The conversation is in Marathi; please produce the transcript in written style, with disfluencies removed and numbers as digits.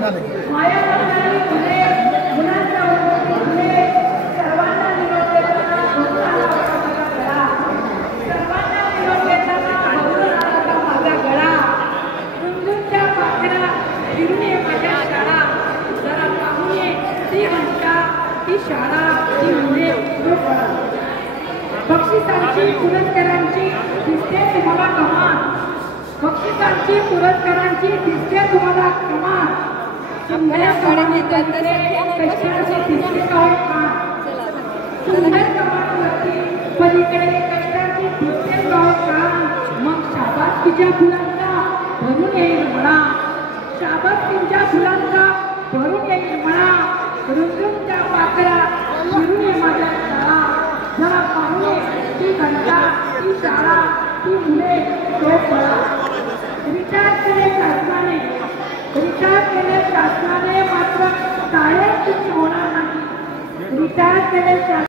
माया करणारी मुले, मुलांच्या ओळखीची मुले, सर्वांना निरोप देताना भरून आला माझा गळा. सर्वांना निरोप देताना भरून आला माझा गळा. रुंदूच्या पाखरा फिरून ये माझ्या शाळा. जरा पाहून ये ती घंटा, ती शाळा, ती मुले, तो फळा. बक्षिसांची पुरस्कारांची दिसते तुम्हाला कमान. बक्षिसांची पुरस्कारांची दिसते तुम्हाला कमान. सुंदर कमान कष्टाची दिसते का? सुंदर कमानीवरती पलीकडे कष्टाची दिसते का? मग शाबासकीच्या फुलांचा भरून येईल म्हणा. शाबासकीच्या फुलांचा भरून येईल म्हणा. रुंदूच्या पाकळ्या फिरून ये माझ्या शाळा. जरा पाहुणे ती घंटा, ती शाळा, ती मुले, तो फळा. रिटायर केले शासनाने मात्र टाळे होणार नाही. रिटायर केले